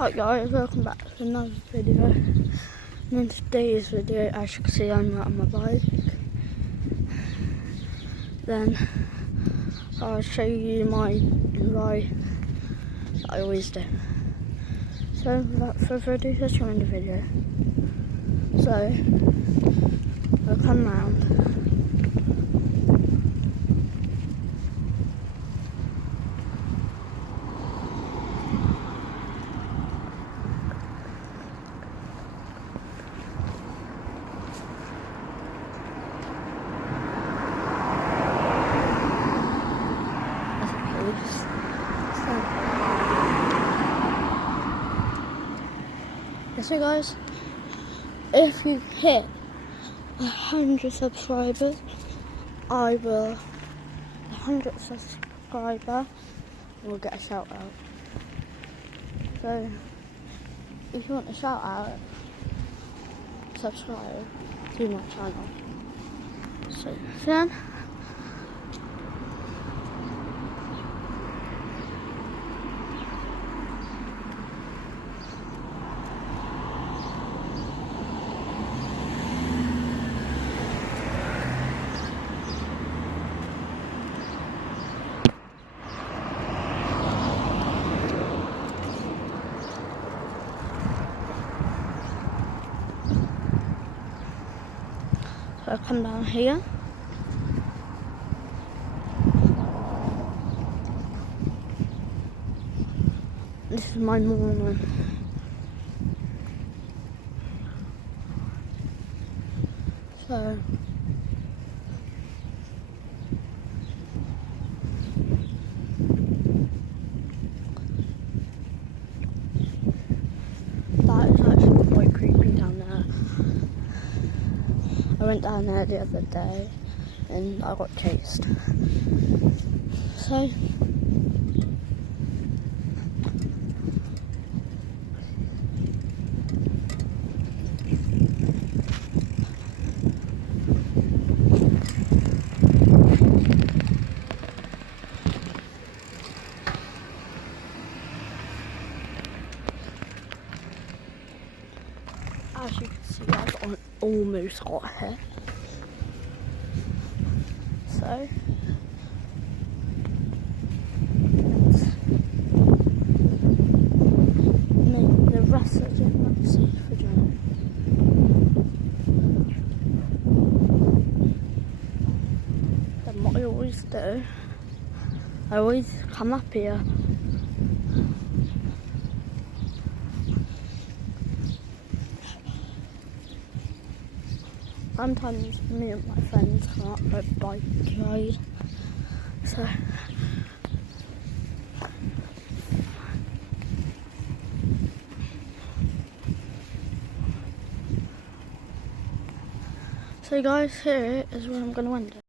Hi guys, welcome back to another video. And in today's video, as you can see, I'm on my bike. Then I'll show you my ride that I always do. So without further ado, let's go into the video. So I'll come round. So guys, if you hit 100 subscribers, I will 100 subscriber will get a shout out. So if you want a shout out, subscribe to my channel. So then I come down here. This is my morning. So that is actually quite creepy down there. I went down there the other day and I got chased. So as you can see, I've almost got here. So let's make the rest of it look safe for driving. Then what I always do, I always come up here. Sometimes me and my friends come up for a bike ride. So guys, here is where I'm going to end it.